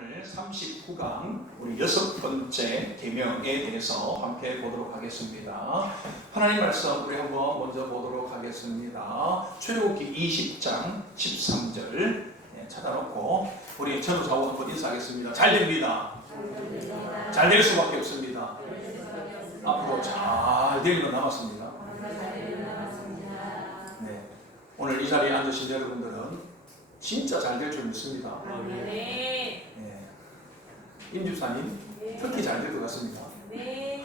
오늘 39강 우리 6번째 계명에 대해서 함께 보도록 하겠습니다. 하나님 말씀 우리 한번 먼저 보도록 하겠습니다. 출애굽기 20장 13절 찾아놓고 우리 전우사하고 한번 인사하겠습니다. 잘 됩니다. 잘 될 수밖에 없습니다. 앞으로 잘 될 것 남았습니다. 네, 오늘 이 자리에 앉으신 여러분들은 진짜 잘 될 줄 믿습니다. 네. 임집사님 특히 잘 될 것 같습니다. 네.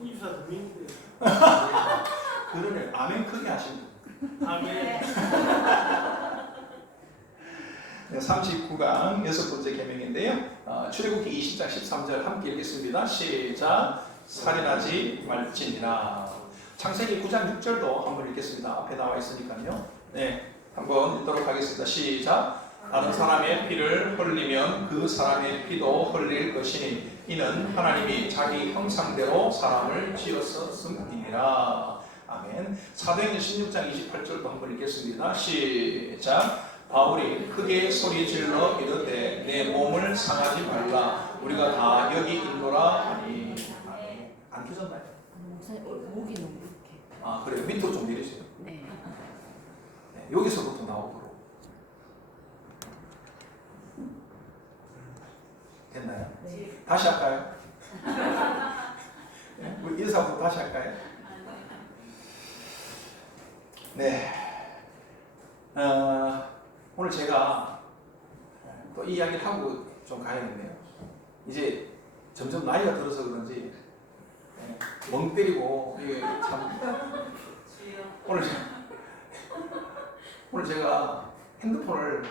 임집사 누구인데? 그러네. 아멘 크게 하시면. 아멘. 네, 39강 6번째 계명인데요. 출애굽기 20장 13절 함께 읽겠습니다. 시작. 살인하지 말지니라. 창세기 9장 6절도 한번 읽겠습니다. 앞에 나와 있으니까요. 네, 한번 읽도록 하겠습니다. 시작. 다른 사람의 피를 흘리면 그 사람의 피도 흘릴 것이니 이는 하나님이 자기 형상대로 사람을 지었음이니라. 아멘. 사도행전 16장 28절도 한번 읽겠습니다. 시작. 바울이 크게 소리 질러 이르되 내 몸을 상하지 말라 우리가 다 여기 있노라 하니. 아멘. 안 켜졌나요? 목이 너무 이렇게. 아 그래요. 밑으로 좀 내리세요. 네. 네, 여기서부터 나오도록. 됐나요? 네. 다시 할까요? 네, 우리 인사부터 다시 할까요? 네. 오늘 제가 또 이 이야기를 하고 좀 가야겠네요. 이제 점점 나이가 들어서 그런지 멍 때리고 이게 참 오늘 제가 핸드폰을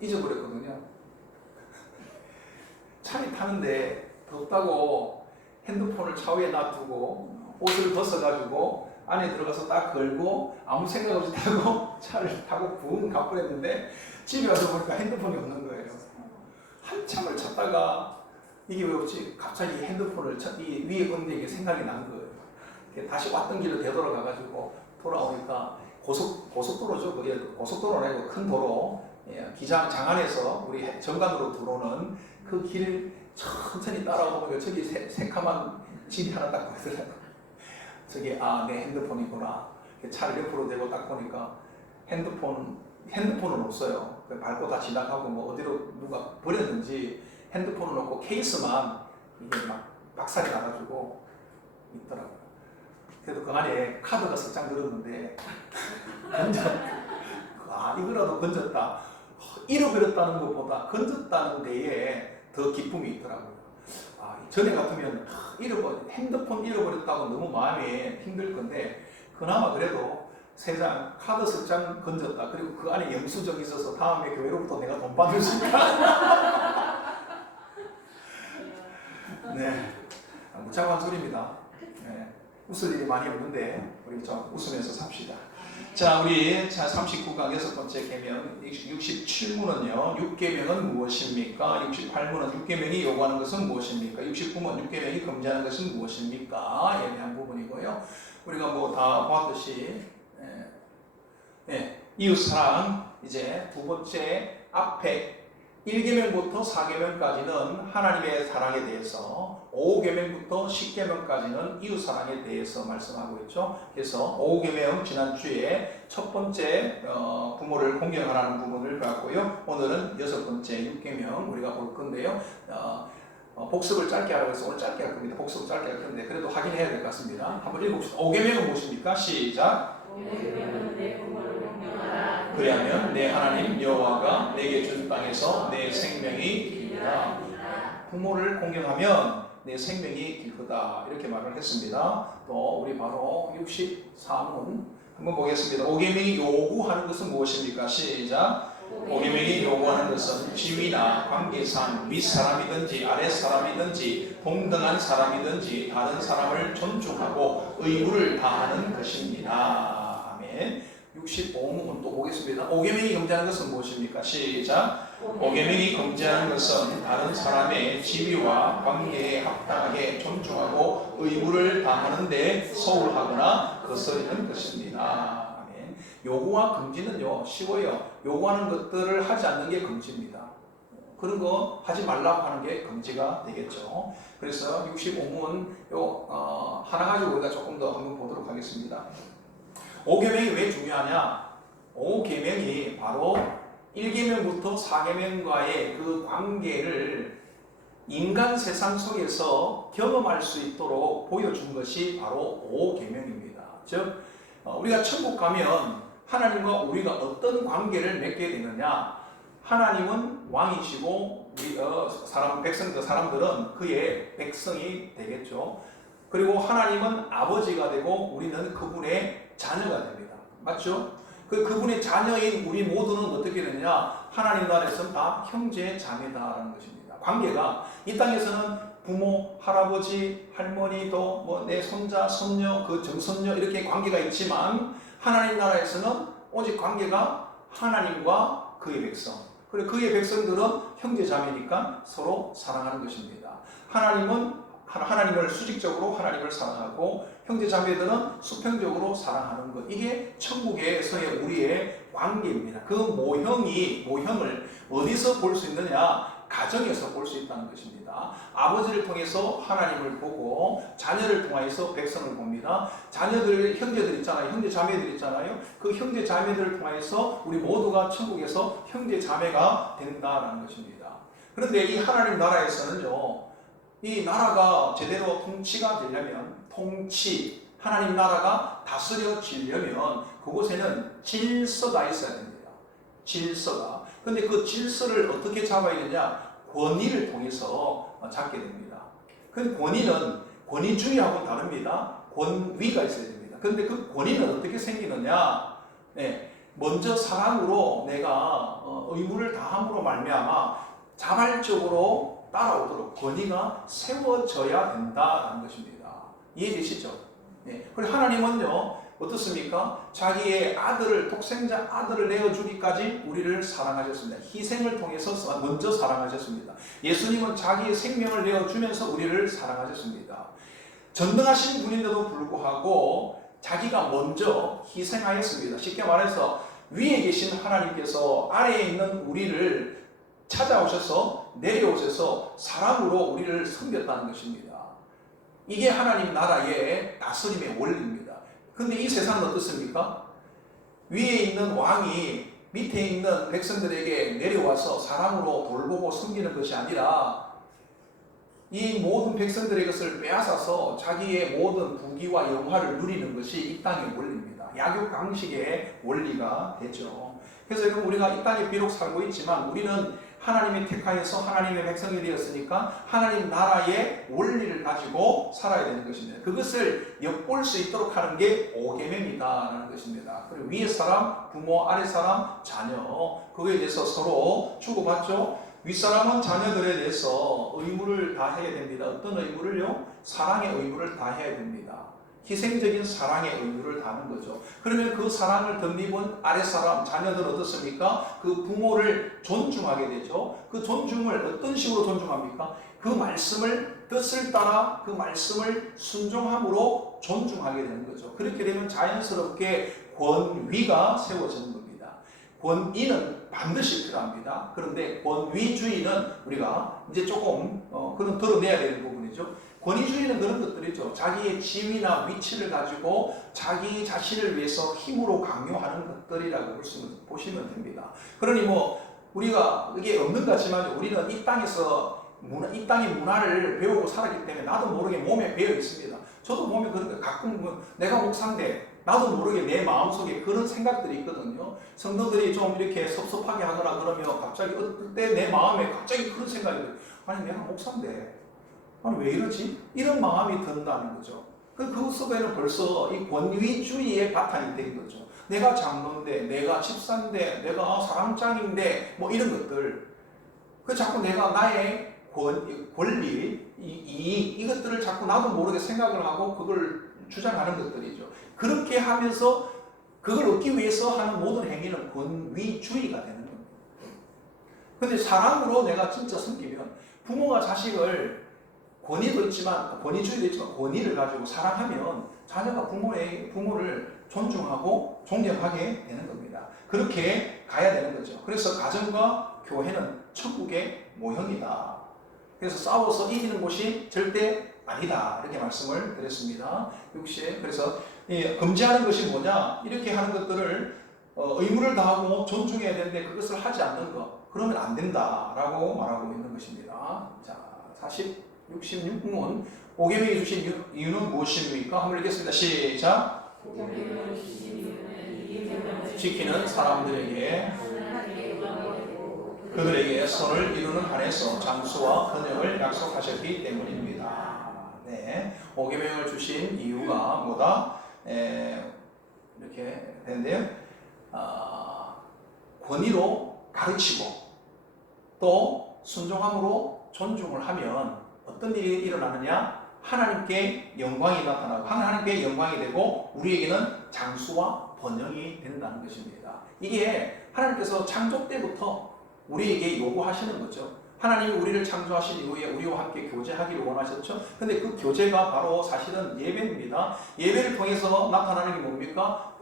잊어버렸거든요. 차에 타는데 덥다고 핸드폰을 차 위에 놔두고 옷을 벗어가지고 안에 들어가서 딱 걸고 아무 생각 없이 타고 차를 타고 붕 가버렸는데 집에 와서 보니까 핸드폰이 없는 거예요. 한참을 찾다가 이게 왜 없지? 갑자기 핸드폰을 이 위에 건데 이게 생각이 난 거예요. 다시 왔던 길로 되돌아가가지고 돌아오니까 고속도로죠. 그게 고속도로 아니고 큰 도로, 기장 장안에서 우리 정관으로 들어오는 그 길 천천히 따라오다 보니까 저기 새카만 집이 하나 딱 보이더라고요. 저기 내 핸드폰이구나. 차를 옆으로 대고 딱 보니까 핸드폰은 없어요. 밟고 다 지나가고 뭐 어디로 누가 버렸는지 핸드폰을 놓고 케이스만 이게 막 박살이 나가지고 있더라고요. 그래도 그 안에 카드가 석 장 들었는데 이거라도 건졌다. 잃어버렸다는 것보다 건졌다는 데에 더 기쁨이 있더라고요. 전에 같으면 핸드폰 잃어버렸다고 너무 마음이 힘들 건데 그나마 그래도 카드 석 장 건졌다. 그리고 그 안에 영수증이 있어서 다음에 교회로부터 내가 돈 받을 수 있다. 네, 무차고한 소리입니다. 네, 웃을 일이 많이 없는데 우리 좀 웃으면서 삽시다. 자, 우리 39강 6번째 계명 67문은요. 6계명은 무엇입니까? 68문은 6계명이 요구하는 것은 무엇입니까? 69문 6계명이 금지하는 것은 무엇입니까? 에 대한 부분이고요. 우리가 뭐 다 봤듯이 이웃사랑 이제 두 번째 앞에 1계명부터 4계명까지는 하나님의 사랑에 대해서 5계명부터 10계명까지는 이웃사랑에 대해서 말씀하고 있죠. 그래서 5계명 지난주에 첫 번째 부모를 공경하라는 부분을 배웠고요. 오늘은 6번째 6계명 우리가 볼 건데요. 복습을 짧게 하라고 해서 오늘 짧게 할 겁니다. 복습을 짧게 할 건데 그래도 확인해야 될 것 같습니다. 한번 읽어봅시다. 5계명은 무엇입니까? 시작. 5계명은 내 부모를 공경하라. 그리하면 내 하나님 여호와가 내게 준 땅에서 내 생명이 길다. 부모를 공경하면 내 생명이 길거다. 이렇게 말을 했습니다. 또 우리 바로 64문 한번 보겠습니다. 5계명이 요구하는 것은 무엇입니까? 시작. 5계명이 요구하는 것은 지위나 관계상 윗사람이든지 아랫사람이든지 동등한 사람이든지 다른 사람을 존중하고 의무를 다하는 것입니다. 아멘. 65문은 또 보겠습니다. 5계명이 금지하는 것은 무엇입니까? 시작. 5계명이 금지하는 것은 다른 사람의 지위와 관계에 합당하게 존중하고 의무를 다하는 데 소홀하거나 거스르는 것입니다. 아멘. 요구와 금지는요 쉬워요. 요구하는 것들을 하지 않는 게 금지입니다. 그런 거 하지 말라고 하는 게 금지가 되겠죠. 그래서 65문 하나 가지고 우리가 조금 더 한번 보도록 하겠습니다. 5계명이 왜 중요하냐? 5계명이 바로 1계명부터 4계명과의 그 관계를 인간 세상 속에서 경험할 수 있도록 보여준 것이 바로 5계명입니다. 즉 우리가 천국 가면 하나님과 우리가 어떤 관계를 맺게 되느냐? 하나님은 왕이시고 우리 사람들은 그의 백성이 되겠죠. 그리고 하나님은 아버지가 되고 우리는 그분의 자녀가 됩니다. 맞죠? 그분의 자녀인 우리 모두는 어떻게 되느냐? 하나님 나라에서는 다 형제 자매다라는 것입니다. 관계가 이 땅에서는 부모, 할아버지, 할머니, 또 뭐 내 손자, 손녀, 그 정손녀 이렇게 관계가 있지만 하나님 나라에서는 오직 관계가 하나님과 그의 백성. 그리고 그의 백성들은 형제 자매니까 서로 사랑하는 것입니다. 하나님을 수직적으로 하나님을 사랑하고 형제 자매들은 수평적으로 사랑하는 것. 이게 천국에서의 우리의 관계입니다. 그 모형을 어디서 볼 수 있느냐? 가정에서 볼 수 있다는 것입니다. 아버지를 통해서 하나님을 보고 자녀를 통해서 백성을 봅니다. 형제들 있잖아요. 형제 자매들 있잖아요. 그 형제 자매들을 통해서 우리 모두가 천국에서 형제 자매가 된다는 것입니다. 그런데 이 하나님 나라에서는요, 이 나라가 제대로 통치가 되려면 하나님 나라가 다스려지려면 그곳에는 질서가 있어야 됩니다. 질서가. 근데 그 질서를 어떻게 잡아야 되냐? 권위를 통해서 잡게 됩니다. 그 권위는 권위주의하고는 다릅니다. 권위가 있어야 됩니다. 근데 그 권위는 어떻게 생기느냐? 네, 먼저 사랑으로 내가 의무를 다함으로 말미암아 자발적으로 따라오도록 권위가 세워져야 된다는 것입니다. 이해되시죠? 네. 그리고 하나님은요, 어떻습니까? 자기의 독생자 아들을 내어주기까지 우리를 사랑하셨습니다. 희생을 통해서 먼저 사랑하셨습니다. 예수님은 자기의 생명을 내어주면서 우리를 사랑하셨습니다. 전능하신 분인데도 불구하고 자기가 먼저 희생하였습니다. 쉽게 말해서 위에 계신 하나님께서 아래에 있는 우리를 찾아오셔서 내려오셔서 사랑으로 우리를 섬겼다는 것입니다. 이게 하나님 나라의 다스림의 원리입니다. 근데 이 세상은 어떻습니까? 위에 있는 왕이 밑에 있는 백성들에게 내려와서 사랑으로 돌보고 섬기는 것이 아니라 이 모든 백성들의 것을 빼앗아서 자기의 모든 부귀와 영화를 누리는 것이 이 땅의 원리입니다. 약육강식의 원리가 되죠. 그래서 여러분, 우리가 이 땅에 비록 살고 있지만 우리는 하나님의 택하여서 하나님의 백성이 되었으니까 하나님 나라의 원리를 가지고 살아야 되는 것입니다. 그것을 엿볼 수 있도록 하는 게 5계명이다라는 것입니다. 그리고 위에 사람, 부모, 아래 사람, 자녀, 그거에 대해서 서로 주고받죠. 윗사람은 자녀들에 대해서 의무를 다해야 됩니다. 어떤 의무를요? 사랑의 의무를 다해야 됩니다. 희생적인 사랑의 의무를 다하는 거죠. 그러면 그 사랑을 덧입은 아랫사람, 자녀들은 어떻습니까? 그 부모를 존중하게 되죠. 그 존중을 어떤 식으로 존중합니까? 그 말씀을, 뜻을 따라 그 말씀을 순종함으로 존중하게 되는 거죠. 그렇게 되면 자연스럽게 권위가 세워지는 겁니다. 권위는 반드시 필요합니다. 그런데 권위주의는 우리가 이제 조금 그런 드러내야 되는 부분이죠. 권위주의는 그런 것들이죠. 자기의 지위나 위치를 가지고 자기 자신을 위해서 힘으로 강요하는 것들이라고 보시면 됩니다. 그러니 우리가 이게 없는 것 같지만 우리는 이 땅의 문화를 배우고 살았기 때문에 나도 모르게 몸에 배어 있습니다. 저도 보면 그런 거 가끔 내가 목사인데 나도 모르게 내 마음속에 그런 생각들이 있거든요. 성도들이 좀 이렇게 섭섭하게 하거나 그러면 갑자기 어떨 때 내 마음에 갑자기 그런 생각이 들어요. 아니 내가 목사인데 아니 왜 이러지? 이런 마음이 든다는 거죠. 그 속에는 벌써 이 권위주의의 바탕이 된 거죠. 내가 장로인데, 내가 집사인데, 내가 사랑장인데, 이런 것들. 자꾸 내가 나의 권리, 이것들을 자꾸 나도 모르게 생각을 하고 그걸 주장하는 것들이죠. 그렇게 하면서 그걸 얻기 위해서 하는 모든 행위는 권위주의가 되는 겁니다. 근데 사랑으로 내가 진짜 섬기면 부모가 자식을 권위도 있지만 권위주의도 있지만 권위를 가지고 사랑하면 자녀가 부모를 존중하고 존경하게 되는 겁니다. 그렇게 가야 되는 거죠. 그래서 가정과 교회는 천국의 모형이다. 그래서 싸워서 이기는 곳이 절대 아니다. 이렇게 말씀을 드렸습니다. 60. 그래서 금지하는 것이 뭐냐? 이렇게 하는 것들을 의무를 다하고 존중해야 되는데 그것을 하지 않는 것. 그러면 안 된다라고 말하고 있는 것입니다. 자, 66문. 오계명이 주신 이유는 무엇입니까? 한번 읽겠습니다. 시작. 지키는 사람들에게 그들에게 선을 이루는 한에서 장수와 번영을 약속하셨기 때문입니다. 네, 오계명을 주신 이유가 뭐다? 이렇게 되는데요. 권위로 가르치고 또 순종함으로 존중을 하면 어떤 일이 일어나느냐? 하나님께 영광이 나타나고 하나님께 영광이 되고 우리에게는 장수와 번영이 된다는 것입니다. 이게 하나님께서 창조 때부터 우리에게 요구하시는 거죠. 하나님이 우리를 창조하신 이후에 우리와 함께 교제하기를 원하셨죠. 근데 그 교제가 바로 사실은 예배입니다. 예배를 통해서 나타나는 게 뭡니까?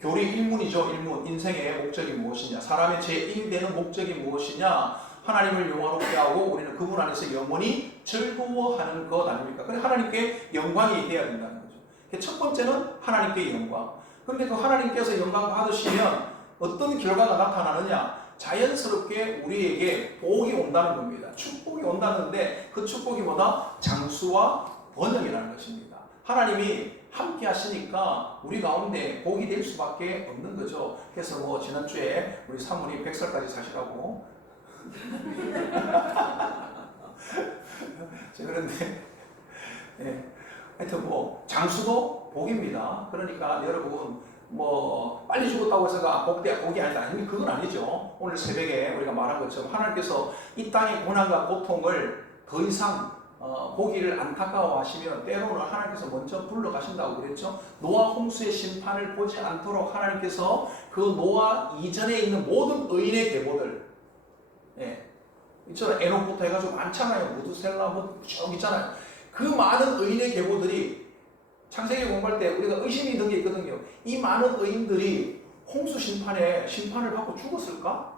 교리 일문이죠. 일문. 인생의 목적이 무엇이냐? 사람의 제1되는 목적이 무엇이냐? 하나님을 영화롭게 하고 우리는 그분 안에서 영원히 즐거워하는 것 아닙니까? 그래서 하나님께 영광이 돼야 된다는 거죠. 첫 번째는 하나님께 영광. 그런데 그 하나님께서 영광 받으시면 어떤 결과가 나타나느냐? 자연스럽게 우리에게 복이 온다는 겁니다. 축복이 온다는데 그 축복이 뭐다? 장수와 번영이라는 것입니다. 하나님이 함께 하시니까 우리 가운데 복이 될 수밖에 없는 거죠. 그래서 뭐 지난주에 우리 사모님 100살까지 사시라고 그런데 하여튼 뭐 장수도 복입니다. 그러니까 여러분 뭐 빨리 죽었다고 해서 복이 아니다. 그건 아니죠. 오늘 새벽에 우리가 말한 것처럼 하나님께서 이 땅의 고난과 고통을 더 이상 보기를 안타까워하시면 때로는 하나님께서 먼저 불러가신다고 그랬죠. 노아 홍수의 심판을 보지 않도록 하나님께서 그 노아 이전에 있는 모든 의인의 계보들 있잖아요. 에녹부터 해가지고 많잖아요. 무드셀라 쭉 있잖아요. 그 많은 의인의 계보들이 창세기 공부할 때 우리가 의심이 든 게 있거든요. 이 많은 의인들이 홍수 심판을 받고 죽었을까?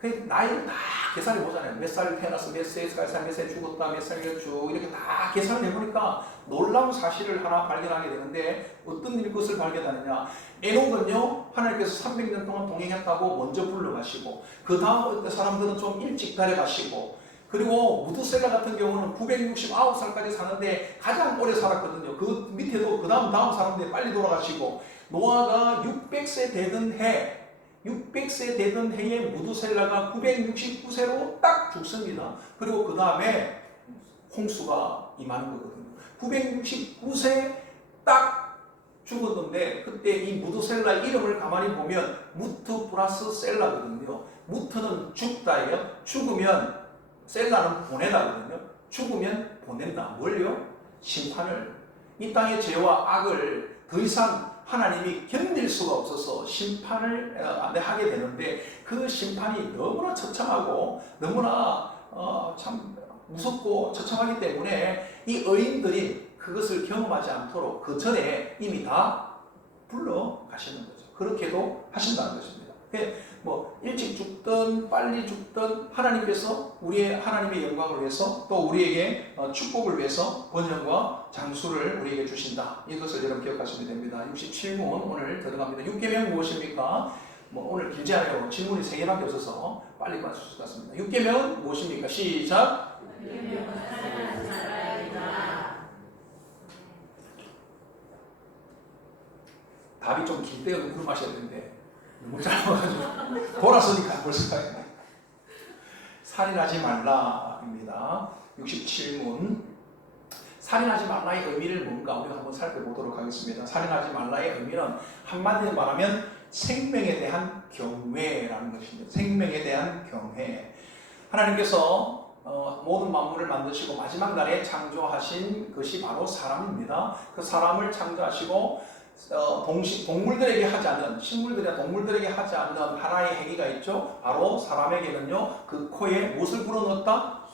그 나이를 다 계산해 보잖아요. 몇 살 태어나서 몇 세에 몇 세에 죽었다, 몇 살에 쭉 이렇게 다 계산을 해보니까 놀라운 사실을 하나 발견하게 되는데 어떤 일 것을 발견하느냐? 에녹은요 하나님께서 300년 동안 동행했다고 먼저 불러가시고 그 다음 사람들은 좀 일찍 데려가시고 그리고 무드셀라 같은 경우는 969살까지 사는데 가장 오래 살았거든요. 그 밑에도 그 다음 사람들이 빨리 돌아가시고 노아가 600세 되던 해에 무드셀라가 969세로 딱 죽습니다. 그리고 그 다음에 홍수가 임하는 거거든요. 969세 딱 죽었는데 그때 이 무드셀라 이름을 가만히 보면 무트 플러스 셀라거든요. 무트는 죽다예요. 죽으면 셀라는 보내다거든요. 죽으면 보낸다. 뭘요? 심판을. 이 땅의 죄와 악을 더 이상 하나님이 견딜 수가 없어서 심판을 하게 되는데 그 심판이 너무나 처참하고 너무나 참 무섭고 처참하기 때문에 이 의인들이 그것을 경험하지 않도록 그 전에 이미 다 불러 가시는 거죠. 그렇게도 하신다는 것입니다. 뭐 일찍 죽든 빨리 죽든 하나님께서 하나님의 영광을 위해서 또 우리에게 축복을 위해서 번영과 장수를 우리에게 주신다. 이것을 여러분 기억하시면 됩니다. 67문 오늘 들어갑니다. 6계명 무엇입니까? 뭐 오늘 길지 않아요. 질문이 3개밖에 없어서 빨리 맞출 수 있습니다. 6계명은 무엇입니까? 시작. 답이 좀 길 때가 궁금하셔야 되는데 너무 짧아가지고 돌아서니까 벌써 가요. 살인하지 말라입니다. 67문 살인하지 말라의 의미를 뭔가 우리가 한번 살펴보도록 하겠습니다. 살인하지 말라의 의미는 한마디로 말하면 생명에 대한 경외라는 것입니다. 생명에 대한 경외. 하나님께서 모든 만물을 만드시고 마지막 날에 창조하신 것이 바로 사람입니다. 그 사람을 창조하시고 동물들에게 하지 않는 식물들이나 동물들에게 하지 않는 하나의 행위가 있죠. 바로 사람에게는요 그 코에 무엇을 불어넣었다?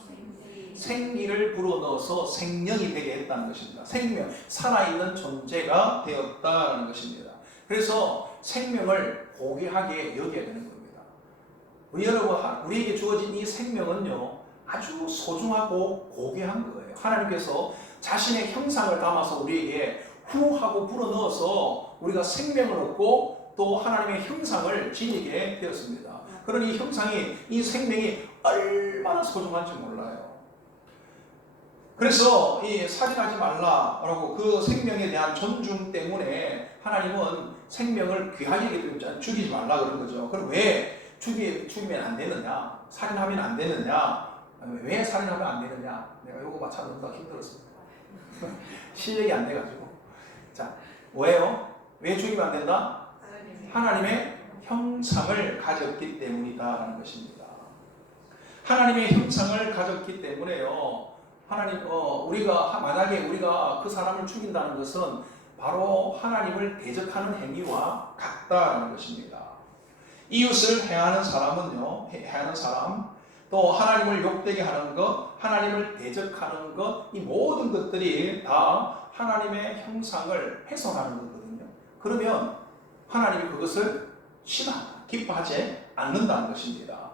생기를 불어넣어서 생명이 되게 했다는 것입니다. 생명, 살아있는 존재가 되었다는 것입니다. 그래서 생명을 고귀하게 여겨야 되는 겁니다. 우리 여러분, 우리에게 주어진 이 생명은요, 아주 소중하고 고귀한 거예요. 하나님께서 자신의 형상을 담아서 우리에게 후 하고 불어넣어서 우리가 생명을 얻고 또 하나님의 형상을 지니게 되었습니다. 그러니 이 형상이, 이 생명이 얼마나 소중한지 몰라요. 그래서 이 살인하지 말라라고 그 생명에 대한 존중 때문에 하나님은 생명을 귀하게 여기지 죽이지 말라 그런 거죠. 그럼 왜 죽이면 안 되느냐? 살인하면 안 되느냐? 왜 살인하면 안 되느냐? 내가 요거 맞춰놓는다 힘들었습니다. 실력이 안 돼가지고. 자, 왜요? 왜 죽이면 안 된다? 하나님의 형상을 가졌기 때문이다라는 것입니다. 하나님의 형상을 가졌기 때문에요. 만약에 우리가 그 사람을 죽인다는 것은 바로 하나님을 대적하는 행위와 같다라는 것입니다. 이웃을 해하는 사람은요, 해하는 사람, 또 하나님을 욕되게 하는 것, 하나님을 대적하는 것, 이 모든 것들이 다 하나님의 형상을 훼손하는 거거든요. 그러면 하나님이 그것을 싫어한다, 기뻐하지 않는다는 것입니다.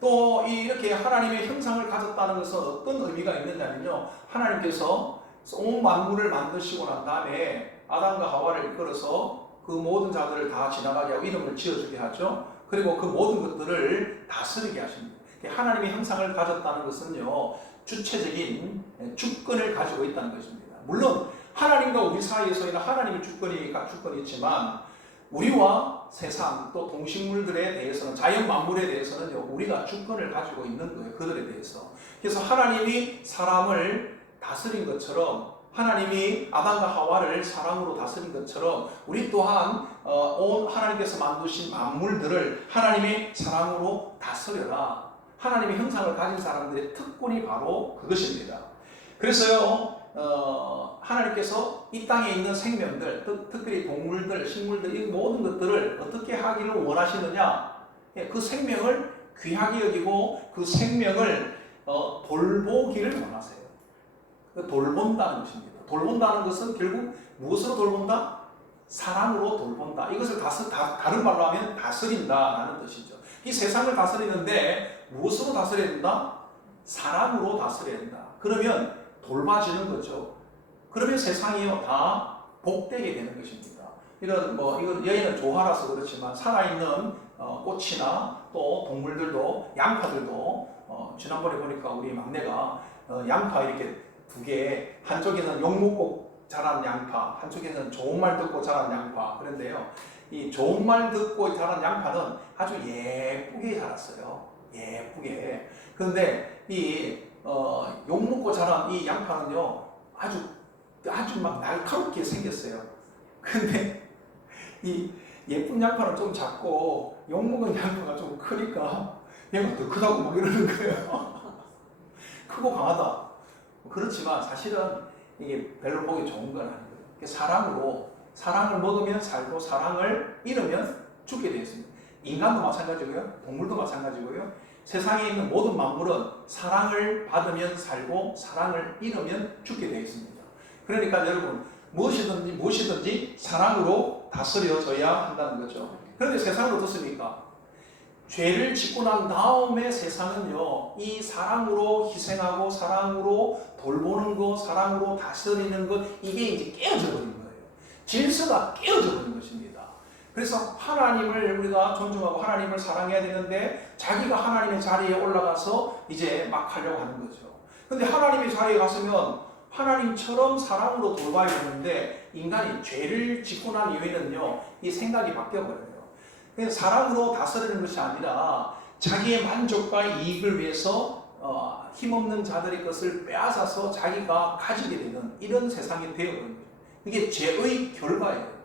또 이렇게 하나님의 형상을 가졌다는 것은 어떤 의미가 있느냐면요, 하나님께서 온 만물을 만드시고 난 다음에 아담과 하와를 이끌어서 그 모든 자들을 다 지나가게 하고 이름을 지어주게 하죠. 그리고 그 모든 것들을 다스리게 하십니다. 하나님의 형상을 가졌다는 것은요, 주체적인 주권을 가지고 있다는 것입니다. 물론 하나님과 우리 사이에서는 하나님의 주권이 있지만 우리와 세상 또 동식물들에 대해서는, 자연 만물에 대해서는요, 우리가 주권을 가지고 있는 거예요. 그들에 대해서. 그래서 하나님이 사람을 다스린 것처럼, 하나님이 아담과 하와를 사랑으로 다스린 것처럼 우리 또한 온 하나님께서 만드신 만물들을 하나님의 사랑으로 다스려라. 하나님의 형상을 가진 사람들의 특권이 바로 그것입니다. 그래서요, 하나님께서 이 땅에 있는 생명들, 특별히 동물들, 식물들, 이 모든 것들을 어떻게 하기를 원하시느냐? 그 생명을 귀하게 여기고 그 생명을 돌보기를 원하세요. 돌본다는 것입니다. 돌본다는 것은 결국 무엇으로 돌본다? 사랑으로 돌본다. 이것을 다른 말로 하면 다스린다라는 뜻이죠. 이 세상을 다스리는데 무엇으로 다스려야 된다? 사랑으로 다스려야 된다. 그러면 돌봐지는 거죠. 그러면 세상이요, 다 복되게 되는 것입니다. 이건 여인은 조화라서 그렇지만 살아있는 꽃이나 또 동물들도, 양파들도, 지난번에 보니까 우리 막내가 양파 이렇게 두 개, 한쪽에는 욕 먹고 자란 양파, 한쪽에는 좋은 말 듣고 자란 양파. 그런데요, 이 좋은 말 듣고 자란 양파는 아주 예쁘게 자랐어요. 예쁘게. 그런데 욕 먹고 자란 이 양파는요, 아주 막 날카롭게 생겼어요. 근데 이 예쁜 양파는 좀 작고 욕 먹은 양파가 좀 크니까 얘가 더 크다고 막 이러는 거예요. 크고 강하다. 그렇지만 사실은 이게 별로 보기 좋은 건 아니거든요. 사랑을 먹으면 살고 사랑을 잃으면 죽게 되어 있습니다. 인간도 마찬가지고요, 동물도 마찬가지고요. 세상에 있는 모든 만물은 사랑을 받으면 살고 사랑을 잃으면 죽게 되어 있습니다. 그러니까 여러분, 무엇이든지 사랑으로 다스려져야 한다는 거죠. 그런데 세상은 어떻습니까? 죄를 짓고 난 다음에 세상은요, 이 사랑으로 희생하고 사랑으로 돌보는 것, 사랑으로 다스리는 것, 이게 이제 깨어져 버린 거예요. 질서가 깨어져 버린 것입니다. 그래서 하나님을 우리가 존중하고 하나님을 사랑해야 되는데 자기가 하나님의 자리에 올라가서 이제 막 하려고 하는 거죠. 근데 하나님의 자리에 갔으면 하나님처럼 사랑으로 돌봐야 되는데 인간이 죄를 짓고 난 이후에는요, 이 생각이 바뀌어버려요. 그래서 사랑으로 다스리는 것이 아니라 자기의 만족과 이익을 위해서 힘없는 자들의 것을 빼앗아서 자기가 가지게 되는 이런 세상이 되어버린 거예요. 이게 죄의 결과예요.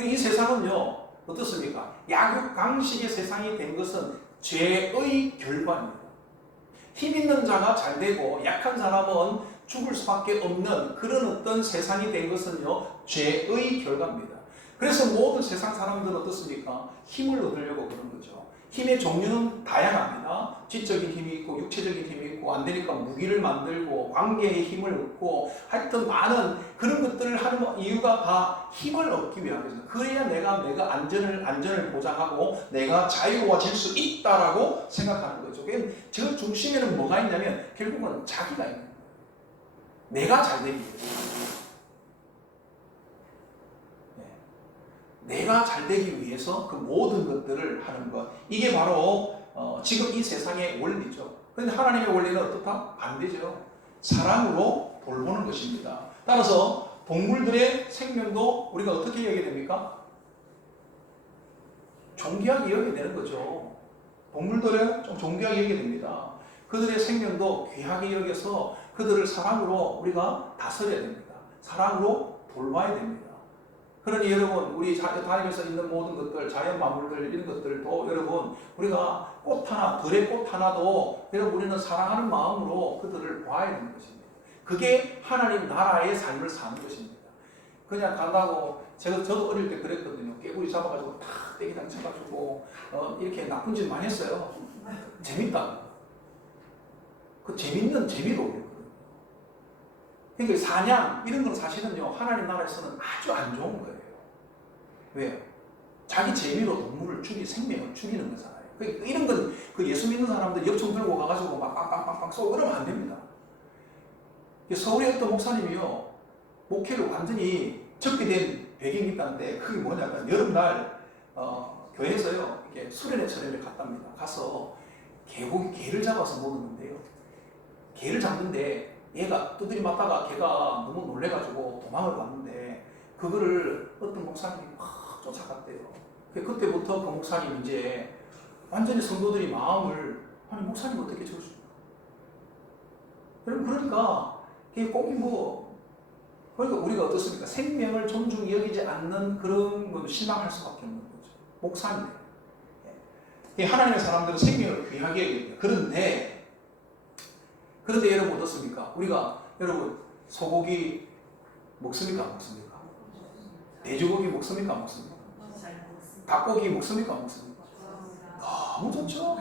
이 세상은요, 어떻습니까? 약육강식의 세상이 된 것은 죄의 결과입니다. 힘 있는 자가 잘 되고 약한 사람은 죽을 수밖에 없는 그런 어떤 세상이 된 것은요, 죄의 결과입니다. 그래서 모든 세상 사람들은 어떻습니까? 힘을 얻으려고 그런 거죠. 힘의 종류는 다양합니다. 지적인 힘이 있고 육체적인 힘이 있고 안 되니까 무기를 만들고 관계의 힘을 얻고 하여튼 많은 그런 것들을 하는 이유가 다 힘을 얻기 위한 거죠. 그래야 내가 안전을 보장하고 내가 자유로워질 수 있다라고 생각하는 거죠. 저 중심에는 뭐가 있냐면 결국은 자기가 있는 거예요. 내가 잘 되기 위해서. 내가 잘 되기 위해서 그 모든 것들을 하는 것. 이게 바로 지금 이 세상의 원리죠. 그런데 하나님의 원리는 어떻다? 반대죠. 사랑으로 돌보는 것입니다. 따라서 동물들의 생명도 우리가 어떻게 여겨야 됩니까? 존귀하게 여겨야 되는 거죠. 동물들은 좀 존귀하게 여겨야 됩니다. 그들의 생명도 귀하게 여겨서 그들을 사랑으로 우리가 다스려야 됩니다. 사랑으로 돌봐야 됩니다. 그러니 여러분, 우리 다니면서 있는 모든 것들, 자연 만물들 이런 것들도 여러분, 우리가 꽃 하나, 들의 꽃 하나도 여러분 우리는 사랑하는 마음으로 그들을 봐야 되는 것입니다. 그게 하나님 나라의 삶을 사는 것입니다. 그냥 간다고 저도 어릴 때 그랬거든요. 깨구리 잡아가지고 탁 떼기당 쳐가지고 이렇게 나쁜 짓 많이 했어요. 재밌다. 그 재밌는 재미로 그랬거든요. 그러니까 사냥 이런 건 사실은요 하나님 나라에서는 아주 안 좋은 거예요. 왜요? 자기 재미로 동물을 생명을 죽이는 거잖아요. 그러니까 이런 건 그 예수 믿는 사람들 엽총 들고 가가지고 막 빵빵빵빵 쏘고 그러면 안 됩니다. 서울의 어떤 목사님이요 목회를 완전히 적게 된 배경이 있다는데 그게 뭐냐면 여름날 교회에서요 이렇게 수련회 철회를 갔답니다. 가서 개를 잡아서 먹었는데요. 개를 잡는데 얘가 두드리 맞다가 걔가 너무 놀래가지고 도망을 갔는데 그거를 어떤 목사님이 막 쫓아갔대요. 그때부터 그 목사님 이제 완전히 성도들이 마음을 아니 목사님 어떻게 저러십니까? 여러분 그러니까 그게 꼭 그러니까 우리가 어떻습니까? 생명을 존중히 여기지 않는 그런 건 실망할 수밖에 없는 거죠. 목사님. 하나님의 사람들은 생명을 귀하게 여깁니다. 그런데 여러분 어떻습니까? 우리가 여러분 소고기 먹습니까? 안 먹습니까? 돼지고기 먹습니까? 안 먹습니까? 닭고기 먹습니까? 안 먹습니까? 너무 좋죠?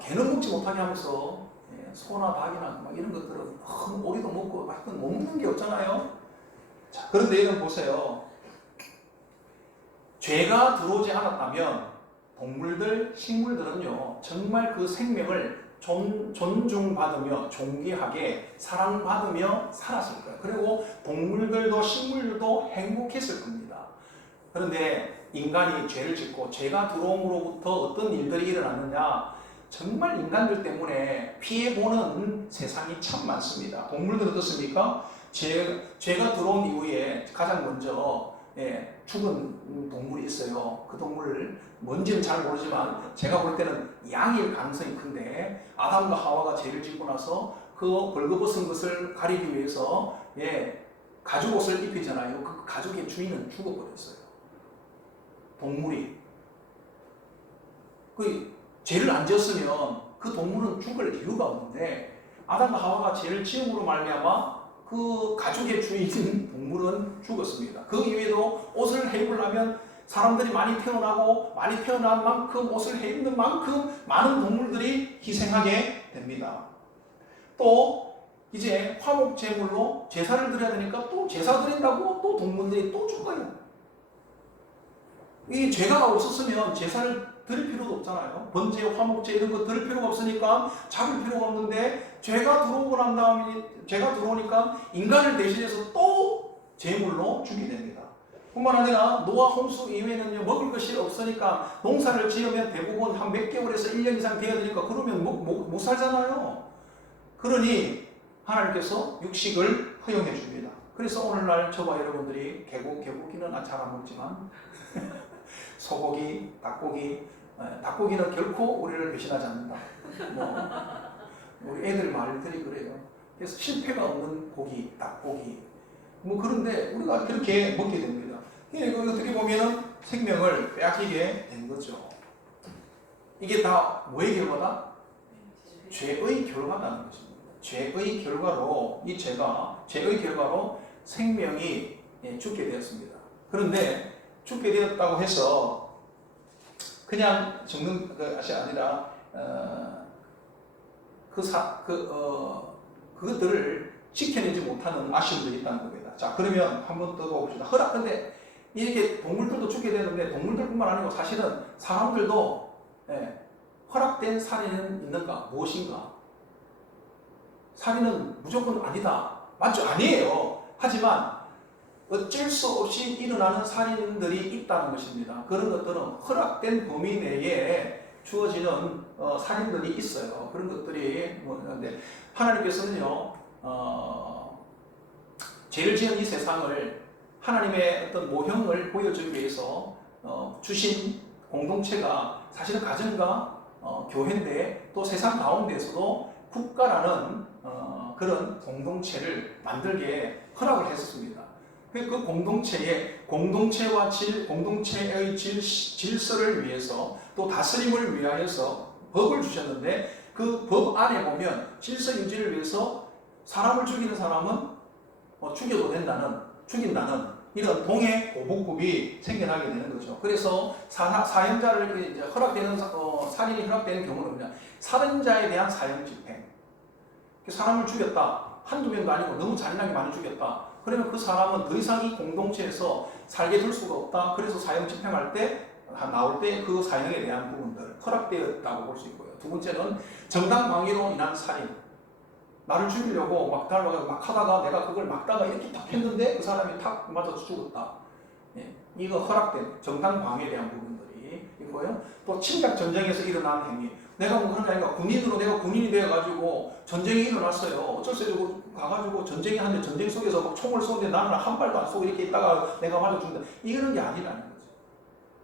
개는 먹지 못하게 하면서 소나 닭이나 막 이런 것들은 오리도 먹고 막 못 먹는 게 없잖아요. 자, 그런데 여러분 보세요. 죄가 들어오지 않았다면 동물들, 식물들은요 정말 그 생명을 존중받으며 존귀하게 사랑받으며 살았을 거예요. 그리고 동물들도 식물들도 행복했을 겁니다. 그런데 인간이 죄를 짓고 죄가 들어옴으로부터 어떤 일들이 일어났느냐, 정말 인간들 때문에 피해보는 세상이 참 많습니다. 동물들은 어떻습니까? 죄가 들어온 이후에 가장 먼저 죽은 동물이 있어요. 그 동물 뭔지는 잘 모르지만 제가 볼 때는 양일 가능성이 큰데, 아담과 하와가 죄를 짓고 나서 그 벌거벗은 것을 가리기 위해서 가죽옷을 입히잖아요. 그 가죽의 주인은 죽어버렸어요. 동물이. 그 죄를 안 지었으면 그 동물은 죽을 이유가 없는데, 아담과 하와가 죄를 지음으로 말미암아 그 가죽의 주인인 동물은 죽었습니다. 그 이외에도 옷을 해입으려면 사람들이 많이 태어나고 많이 태어난 만큼 옷을 해입는 만큼 많은 동물들이 희생하게 됩니다. 또 이제 화목 제물로 제사를 드려야 되니까 또 제사 드린다고 또 동물들이 또 죽어요. 이 죄가 없었으면 제사를 드릴 필요도 없잖아요. 번제, 화목제 이런 거 드릴 필요가 없으니까 잡을 필요가 없는데, 죄가 들어오고 난 다음에 죄가 들어오니까 인간을 대신해서 또 제물로 주게 됩니다. 뿐만 아니라 노아 홍수 이후에는요 먹을 것이 없으니까 농사를 지으면 대부분 한 몇 개월에서 1년 이상 돼야 되니까 그러면 못 살잖아요. 그러니 하나님께서 육식을 허용해 줍니다. 그래서 오늘날 저와 여러분들이 개고기는 잘 안 먹지만 소고기, 닭고기는 결코 우리를 배신하지 않는다. 우리 애들 말들이 그래요. 그래서 실패가 없는 고기, 닭고기. 그런데 우리가 그렇게 먹게 됩니다. 이거 어떻게 보면은 생명을 빼앗기게 된 거죠. 이게 다 뭐의 결과다? 죄의 결과라는 것입니다. 죄의 결과로 죄의 결과로 생명이 죽게 되었습니다. 그런데 죽게 되었다고 해서 그냥 적는 것이 아니라 그것들을 지켜내지 못하는 아쉬움들이 있다는 겁니다. 자, 그러면 한번 더 봅시다. 근데 이렇게 동물들도 죽게 되는데 동물들뿐만 아니고 사실은 사람들도 허락된 살인은 있는가? 무엇인가? 살인은 무조건 아니다. 맞죠? 아니에요. 하지만 어쩔 수 없이 일어나는 살인들이 있다는 것입니다. 그런 것들은 허락된 범위 내에 주어지는 살인들이 있어요. 그런 것들이 뭐는데 하나님께서는요 죄를 지은 이 세상을 하나님의 어떤 모형을 보여주기 위해서 주신 공동체가 사실은 가정과 교회인데 또 세상 가운데서도 국가라는 그런 공동체를 만들게 허락을 했었습니다. 그 공동체의 질서를 위해서 또 다스림을 위하여서 법을 주셨는데 그 법 안에 보면 질서 유지를 위해서 사람을 죽이는 사람은 죽여도 죽인다는 이런 동해 보복법이 생겨나게 되는 거죠. 그래서 사형자를 이제 허락되는 살인이 허락되는 경우는 그냥 살인자에 대한 사형 집행. 사람을 죽였다. 한두 명도 아니고 너무 잔인하게 많이 죽였다. 그러면 그 사람은 더 이상 이 공동체에서 살게 될 수가 없다. 그래서 사형 집행할 때 나올 때 그 사형에 대한 부분들 허락되었다고 볼 수 있고요. 두 번째는 정당방위로 인한 살인. 나를 죽이려고 막 하다가 내가 그걸 막다가 이렇게 탁 했는데 그 사람이 탁 맞아서 죽었다. 이거 허락된 정당방위에 대한 부분들이 있고요. 또 침략 전쟁에서 일어난 행위. 내가 뭐 그런 게 아니라 내가 군인이 되어가지고 전쟁이 일어났어요. 어쩔 수 없이 가가지고 전쟁이 하는데 전쟁 속에서 막 총을 쏘는데 나는 한 발도 안 쏘고 이렇게 있다가 내가 맞아 죽는다. 이런 게 아니라는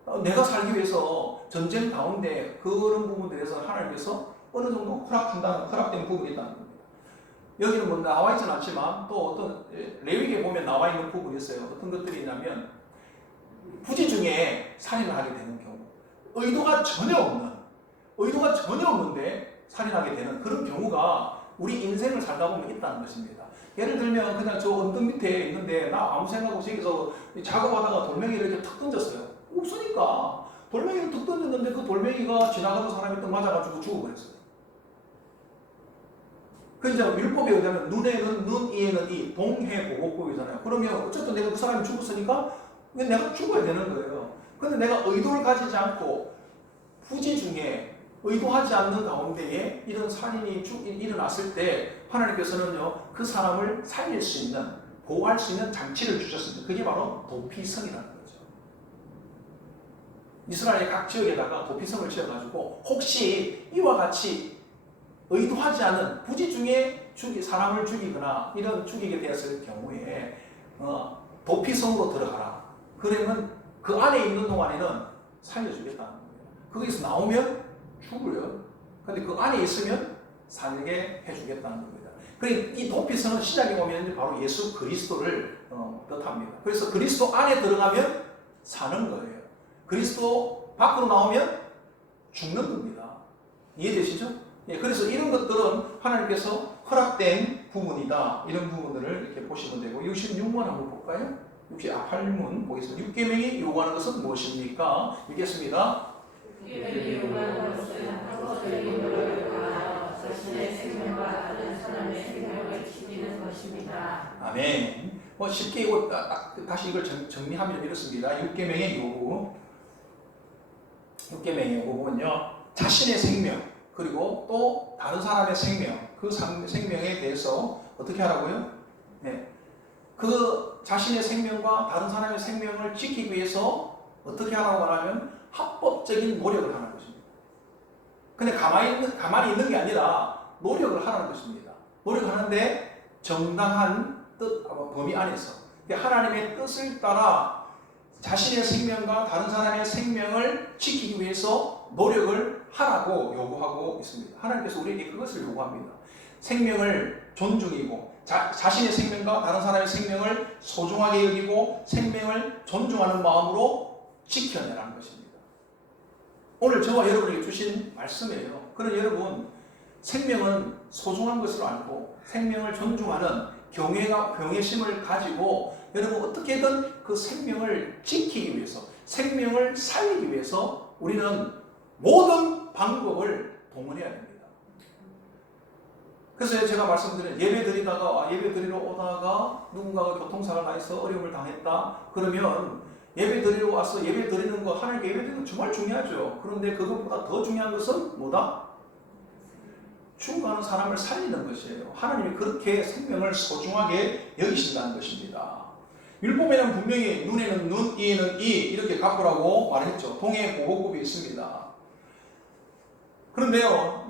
거죠. 내가 살기 위해서 전쟁 가운데 그런 부분들에서 하나님께서 어느 정도 허락된 부분이 있다는 겁니다. 여기는 뭐 나와 있지는 않지만 또 어떤 레위기에 보면 나와 있는 부분이 있어요. 어떤 것들이 있냐면 부지 중에 살인을 하게 되는 경우, 의도가 전혀 없는데 살인하게 되는 그런 경우가 우리 인생을 살다 보면 있다는 것입니다. 예를 들면 그냥 저 언덕 밑에 있는데 나 아무 생각 없이 여기서 작업하다가 돌멩이를 이렇게 탁 던졌어요. 없으니까 돌멩이를 탁 던졌는데 그 돌멩이가 지나가던 사람이 딱 맞아가지고 죽어버렸어요. 그 이제 율법에 의하면 눈에는 눈, 이에는 이, 동해보복법이잖아요. 그러면 어쨌든 내가 그 사람이 죽었으니까 내가 죽어야 되는 거예요. 근데 내가 의도를 가지지 않고 부지 중에 의도하지 않는 가운데에 이런 살인이 일어났을 때 하나님께서는요 그 사람을 살릴 수 있는, 보호할 수 있는 장치를 주셨습니다. 그게 바로 도피성이라는 거죠. 이스라엘 각 지역에다가 도피성을 지어가지고 혹시 이와 같이 의도하지 않은 부지 중에 사람을 죽이거나 이런 죽이게 되었을 경우에 도피성으로 들어가라. 그러면 그 안에 있는 동안에는 살려주겠다는 거예요. 거기서 나오면 죽어요. 근데 그 안에 있으면 살게 해주겠다는 겁니다. 그러니까 이 도피성은 시작에 보면 바로 예수 그리스도를 뜻합니다. 그래서 그리스도 안에 들어가면 사는 거예요. 그리스도 밖으로 나오면 죽는 겁니다. 이해되시죠? 그래서 이런 것들은 하나님께서 허락된 부분이다. 이런 부분들을 이렇게 보시면 되고 66번 한번 볼까요? 68문 보겠습니다. 6계명이 요구하는 것은 무엇입니까? 읽겠습니다. 육계명이 요구하는 것은 학업적인 노력을 다하여 자신의 생명과 다른 사람의 생명을 지키는 것입니다. 아멘. 쉽게 이거 다시 이걸 정리하면 이렇습니다. 6계명의 요구. 6계명의 요구는요. 자신의 생명 그리고 또 다른 사람의 생명, 그 생명에 대해서 어떻게 하라고요? 그 자신의 생명과 다른 사람의 생명을 지키기 위해서 어떻게 하라고 하면 합법적인 노력을 하는 것입니다. 근데 가만히 있는 게 아니라 노력을 하라는 것입니다. 노력하는데 정당한 범위 안에서 하나님의 뜻을 따라 자신의 생명과 다른 사람의 생명을 지키기 위해서 노력을 하라고 요구하고 있습니다. 하나님께서 우리에게 그것을 요구합니다. 생명을 존중이고 자신의 생명과 다른 사람의 생명을 소중하게 여기고 생명을 존중하는 마음으로 지켜내라는 것입니다. 오늘 저와 여러분에게 주신 말씀이에요. 그런 여러분 생명은 소중한 것으로 알고 생명을 존중하는 경외심을 가지고 여러분 어떻게든 그 생명을 지키기 위해서 생명을 살리기 위해서 우리는 모든 방법을 동원해야 됩니다. 그래서 제가 말씀드린 예배 드리러 오다가 누군가가 교통사고를 당해서 어려움을 당했다. 그러면 예배 드리러 와서 예배 드리는 거, 하나님께 예배 드리는 거 정말 중요하죠. 그런데 그것보다 더 중요한 것은 뭐다? 죽어가는 사람을 살리는 것이에요. 하나님이 그렇게 생명을 소중하게 여기신다는 것입니다. 율법에는 분명히 눈에는 눈, 이에는 이 이렇게 갚으라고 말했죠. 동해보복법이 있습니다. 그런데요,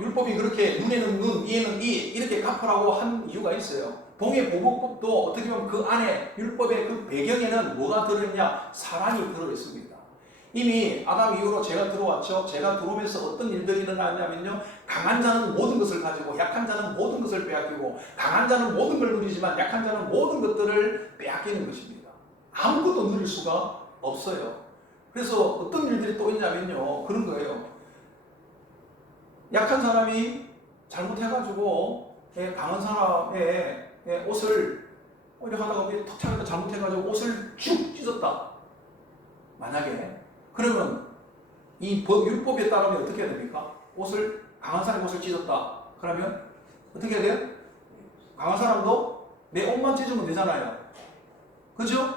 율법이 그렇게 눈에는 눈, 이에는 이 이렇게 갚으라고 한 이유가 있어요. 동해보복법도 어떻게 보면 그 안에 율법의 그 배경에는 뭐가 들어있냐? 사랑이 들어있습니다. 이미 아담 이후로 죄가 들어왔죠. 죄가 들어오면서 어떤 일들이 일어나냐면요, 강한 자는 모든 것을 가지고 약한 자는 모든 것을 빼앗기고, 강한 자는 모든 걸 누리지만 약한 자는 모든 것들을 빼앗기는 것입니다. 아무것도 누릴 수가 없어요. 그래서 어떤 일들이 또 있냐면요, 그런 거예요. 약한 사람이 잘못해가지고 강한 사람의 옷을 이렇게 하다가 턱 차니까 잘못해가지고 옷을 쭉 찢었다. 만약에 그러면 이 율법에 따르면 어떻게 해야 됩니까? 강한 사람의 옷을 찢었다. 그러면 어떻게 해야 돼요? 강한 사람도 내 옷만 찢으면 되잖아요. 그죠?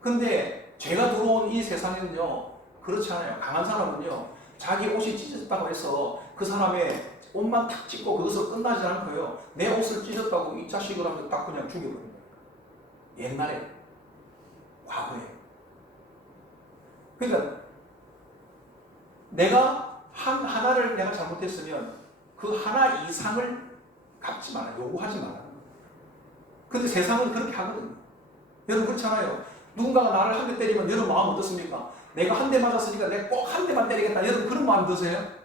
근데 죄가 들어온 이 세상에는요, 그렇지 않아요. 강한 사람은요, 자기 옷이 찢어졌다고 해서 그 사람의 옷만 탁 찢고 그것으로 끝나지 않고요, 내 옷을 찢었다고 이 자식을 하면 딱 그냥 죽여버립니다. 옛날에, 과거에. 그러니까 내가 하나를 내가 잘못했으면 그 하나 이상을 갚지 마라, 요구하지 마라. 근데 세상은 그렇게 하거든요. 여러분 그렇잖아요. 누군가가 나를 한 대 때리면 여러분 마음 어떻습니까? 내가 한 대 맞았으니까 내가 꼭 한 대만 때리겠다. 여러분 그런 마음 드세요?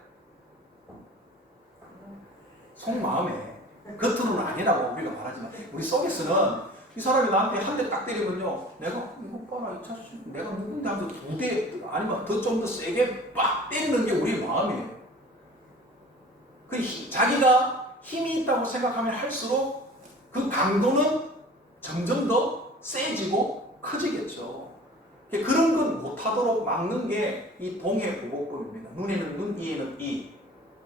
속마음에, 겉으로는 아니라고 우리가 말하지만 우리 속에서는 이 사람이 나한테 한 대 딱 때리면요, 내가 이거 봐라 이 자식, 내가 누군데 하면서 두 대 아니면 좀 더 세게 빡 때리는 게 우리의 마음이에요. 자기가 힘이 있다고 생각하면 할수록 그 강도는 점점 더 세지고 커지겠죠. 그런 건 못하도록 막는 게 이 동해보복법입니다. 눈에는 눈, 이에는 이.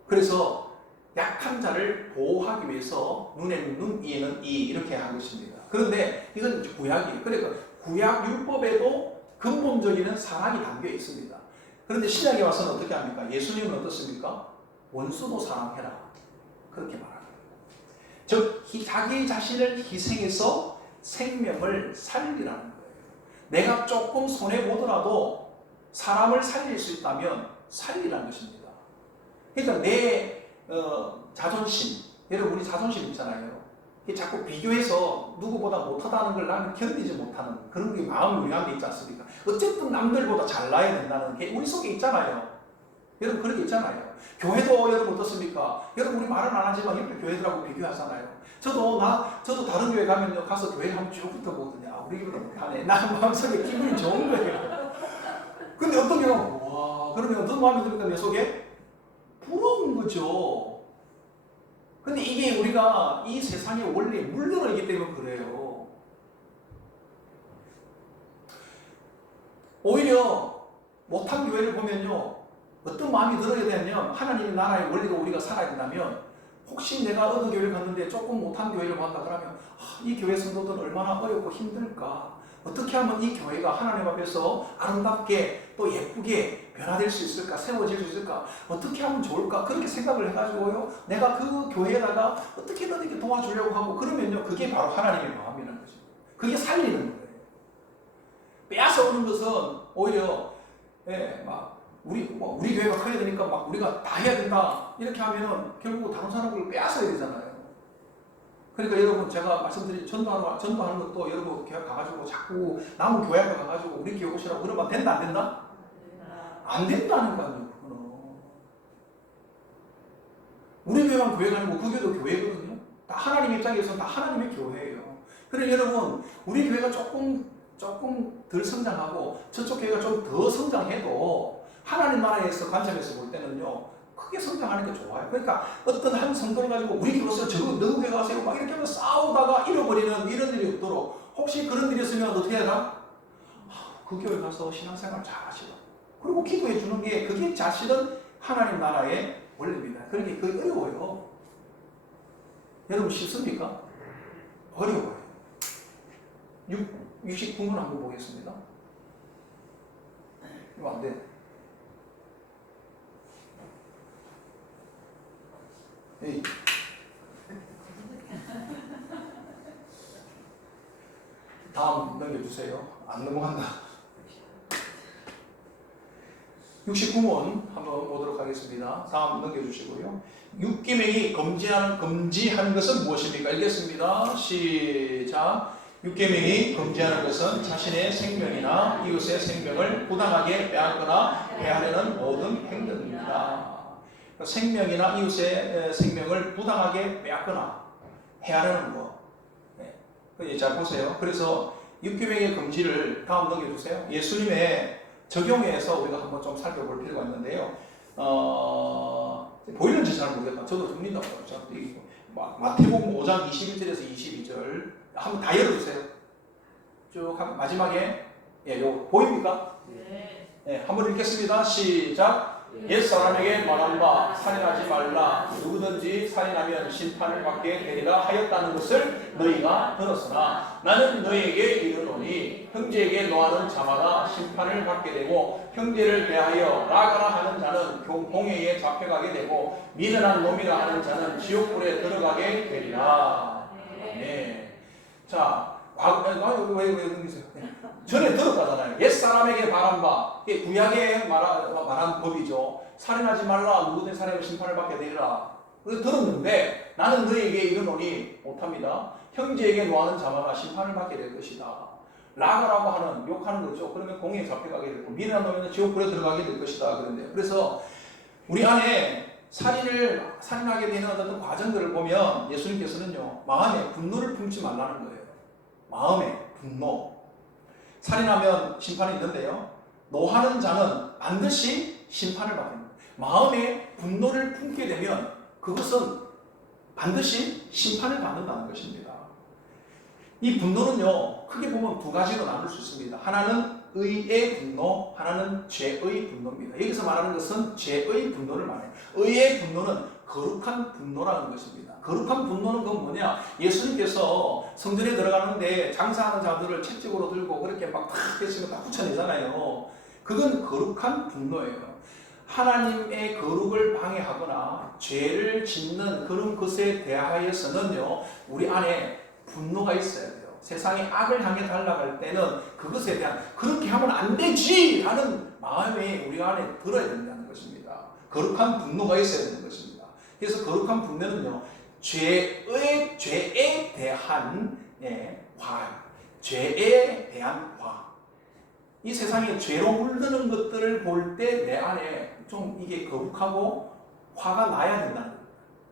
그래서 약한 자를 보호하기 위해서 눈에는 눈, 이에는 이 이렇게 한 것입니다. 그런데 이건 구약이에요. 그러니까 구약 율법에도 근본적인 사랑이 담겨 있습니다. 그런데 신약에 와서는 어떻게 합니까? 예수님은 어떻습니까? 원수도 사랑해라. 그렇게 말합니다. 즉 자기 자신을 희생해서 생명을 살리라는 거예요. 내가 조금 손해보더라도 사람을 살릴 수 있다면 살리라는 것입니다. 그러니까 내 자존심, 여러분 우리 자존심 있잖아요. 자꾸 비교해서 누구보다 못하다는 걸 나는 견디지 못하는 그런 게 마음이 우리 안에 있지 않습니까? 어쨌든 남들보다 잘나야 된다는 게 우리 속에 있잖아요. 여러분 그런 게 있잖아요. 교회도 여러분 어떻습니까? 여러분 우리 말은 안 하지만 옆에 교회들하고 비교하잖아요. 저도 다른 교회 가면요, 가서 교회 한번 쭉 붙어보거든요. 아, 우리 교회보다 못하네. 나는 마음속에 기분이 좋은 거예요. 근데 어떤 경우는 와, 그러면 어떤 마음이 듭니까? 내 속에? 부러운 거죠. 근데 이게 우리가 이 세상의 원리에 물들어 있기 때문에 그래요. 오히려 못한 교회를 보면요, 어떤 마음이 들어야 되냐면 하나님의 나라의 원리로 우리가 살아야 된다면, 혹시 내가 어느 교회를 갔는데 조금 못한 교회를 봤다 그러면 이 교회 성도들은 얼마나 어렵고 힘들까, 어떻게 하면 이 교회가 하나님 앞에서 아름답게 또 예쁘게 변화될 수 있을까, 세워질 수 있을까, 어떻게 하면 좋을까, 그렇게 생각을 해가지고요, 내가 그 교회에다가 어떻게든 이렇게 도와주려고 하고 그러면요, 그게 바로 하나님의 마음이라는 거죠. 그게 살리는 거예요. 빼앗아 오는 것은 오히려 우리 교회가 커야 되니까 막 우리가 다 해야 된다 이렇게 하면은 결국 다른 사람을 빼앗아야 되잖아요. 그러니까 여러분 제가 말씀드린 전도하는 것도 여러분 교회 가가지고 자꾸 남은 교회 앞에 가가지고 우리 교회 오시라고 그러면 된다 안 된다? 안 된다니까요. 그거는 우리 교회만 교회가 아니고 그 교회도 교회거든요. 다 하나님 입장에서는 다 하나님의 교회예요. 그래서 여러분 우리 교회가 조금 덜 성장하고 저쪽 교회가 좀 더 성장해도 하나님 나라에서 관점에서 볼 때는요, 크게 성장하는 게 좋아요. 그러니까 어떤 한 성도를 가지고 우리 교회에서 너희 교회 가세요 막 이렇게 하면 싸우다가 잃어버리는 이런 일이 없도록, 혹시 그런 일이 있으면 어떻게 해야 되나? 그 교회 가서 신앙생활 잘 하시라. 그리고 기도해 주는 게 그게 사실은 하나님 나라의 원리입니다. 그러니 그게 어려워요. 여러분 쉽습니까? 어려워요. 69분 한번 보겠습니다. 이거 안 돼. 에이. 다음 넘겨주세요. 안 넘어간다. 69번 한번 보도록 하겠습니다. 다음 넘겨주시고요. 육계명이 금지하는 것은 무엇입니까? 읽겠습니다. 시작. 육계명이 금지하는 것은 자신의 생명이나 이웃의 생명을 부당하게 빼앗거나 해하려는 모든 행동입니다. 생명이나 이웃의 생명을 부당하게 빼앗거나 해하려는 것. 네. 자 보세요. 그래서 육계명의 금지를 다음 넘겨주세요. 예수님의 적용해서 우리가 한번 좀 살펴볼 필요가 있는데요. 보이는지 잘 모르겠다. 저도 들린다고 그러죠. 마태복음 5장 21절에서 22절 한번 다 열어주세요. 쭉 마지막에 요 보입니까? 네, 한번 읽겠습니다. 시작. 옛 사람에게 말한 바 살인하지 말라. 누구든지 살인하면 심판을 받게 되리라 하였다는 것을 너희가 들었으나 나는 너희에게 이르노니 형제에게 노하는 자마다 심판을 받게 되고 형제를 대하여 나가라 하는 자는 공회에 잡혀가게 되고 미련한 놈이라 하는 자는 지옥불에 들어가게 되리라. 네. 자, 왜 그러세요? 전에 들었다잖아요. 옛 사람에게 말한 바, 이게 구약에 말한 법이죠. 살인하지 말라. 누구든 살인하면 심판을 받게 되리라. 그래서 들었는데 나는 너희에게 이르노니 못합니다. 형제에게 노하는 자마다 심판을 받게 될 것이다. 라가라고 하는 욕하는 거죠. 그러면 공회에 잡혀가게 되고 미련한 놈은 지옥불에 들어가게 될 것이다. 그런데 그래서 우리 안에 살인하게 되는 어떤 과정들을 보면 예수님께서는요 마음에 분노를 품지 말라는 거예요. 마음에 분노. 살인하면 심판이 있는데요. 노하는 자는 반드시 심판을 받게 됩니다. 마음에 분노를 품게 되면 그것은 반드시 심판을 받는다는 것입니다. 이 분노는요, 크게 보면 두 가지로 나눌 수 있습니다. 하나는 의의 분노, 하나는 죄의 분노입니다. 여기서 말하는 것은 죄의 분노를 말해요. 의의 분노는 거룩한 분노라는 것입니다. 거룩한 분노는 그건 뭐냐? 예수님께서 성전에 들어가는데 장사하는 자들을 채찍으로 들고 그렇게 막탁 했으면 다 붙여내잖아요. 그건 거룩한 분노예요. 하나님의 거룩을 방해하거나 죄를 짓는 그런 것에 대하여서는요, 우리 안에 분노가 있어야 돼요. 세상의 악을 향해 달려갈 때는 그것에 대한 그렇게 하면 안 되지! 라는 마음이 우리 안에 들어야 된다는 것입니다. 거룩한 분노가 있어야 되는 것입니다. 그래서 거룩한 분노는요, 죄에 대한 화, 죄에 대한 화. 이 세상에 죄로 물드는 것들을 볼 때 내 안에 좀 이게 거룩하고 화가 나야 된다는 겁니다.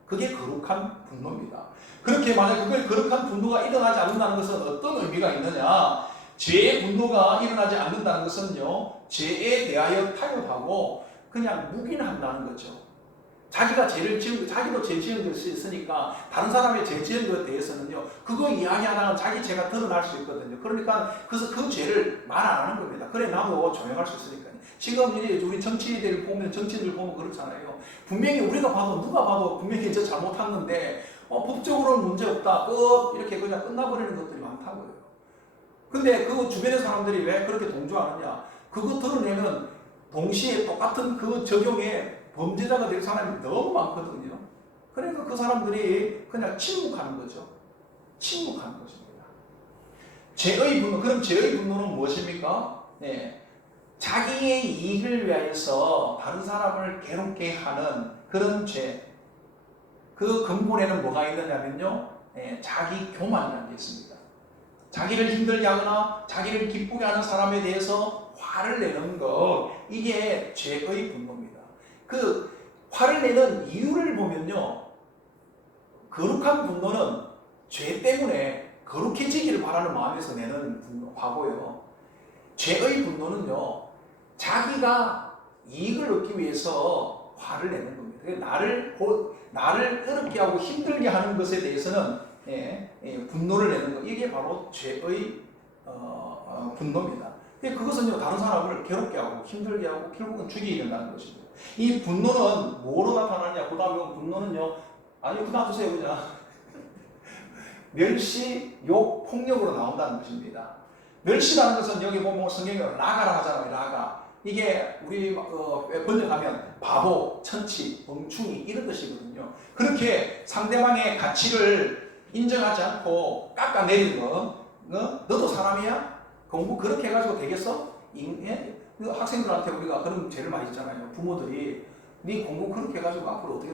그게 거룩한 분노입니다. 그렇게 만약 그걸 거룩한 분노가 일어나지 않는다는 것은 어떤 의미가 있느냐? 죄의 분노가 일어나지 않는다는 것은요, 죄에 대하여 타협하고 그냥 묵인한다는 거죠. 자기가 죄를 지은, 자기도 죄 지은 것이 있으니까 다른 사람의 죄 지은 것에 대해서는요, 그거 이야기하다가 자기 죄가 드러날 수 있거든요. 그러니까 그래서 그 죄를 말 안 하는 겁니다. 그래 나도 조용할 수 있으니까요. 지금 우리 정치인들 보면 그렇잖아요. 분명히 우리가 봐도 누가 봐도 분명히 저 잘못한 건데 법적으로는 문제 없다. 끝 이렇게 그냥 끝나버리는 것들이 많다고요. 근데 그 주변의 사람들이 왜 그렇게 동조하느냐? 그거 드러내면 동시에 똑같은 그 적용에 범죄자가 될 사람이 너무 많거든요. 그러니까 그 사람들이 그냥 침묵하는 거죠. 침묵하는 것입니다. 죄의 분노, 그럼 죄의 분노는 무엇입니까? 네. 자기의 이익을 위하여서 다른 사람을 괴롭게 하는 그런 죄. 그 근본에는 뭐가 있느냐면요. 자기 교만이라는 게 있습니다. 자기를 힘들게 하거나 자기를 기쁘게 하는 사람에 대해서 화를 내는 것. 이게 죄의 분노입니다. 그 화를 내는 이유를 보면요. 거룩한 분노는 죄 때문에 거룩해지기를 바라는 마음에서 내는 화고요. 죄의 분노는요. 자기가 이익을 얻기 위해서 화를 내는 겁니다. 나를 어렵게 하고 힘들게 하는 것에 대해서는 분노를 내는 것. 이게 바로 죄의 분노입니다. 그것은요 다른 사람을 괴롭게 하고 힘들게 하고 결국은 죽이게 된다는 것입니다. 이 분노는 뭐로 나타나냐? 그 다음에 분노는요, 아니 그거 놔두세요 그냥. 멸시, 욕, 폭력으로 나온다는 것입니다. 멸시라는 것은 여기 보면 성경에 라가라 하잖아요. 라가. 이게 우리 번역하면 바보, 천치, 멍충이 이런 뜻이거든요. 그렇게 상대방의 가치를 인정하지 않고 깎아내리는 거, 너도 사람이야? 공부 그렇게 해가지고 되겠어? 학생들한테 우리가 그런 죄를 많이 짓잖아요. 부모들이 네 공부 그렇게 해가지고 앞으로 어떻게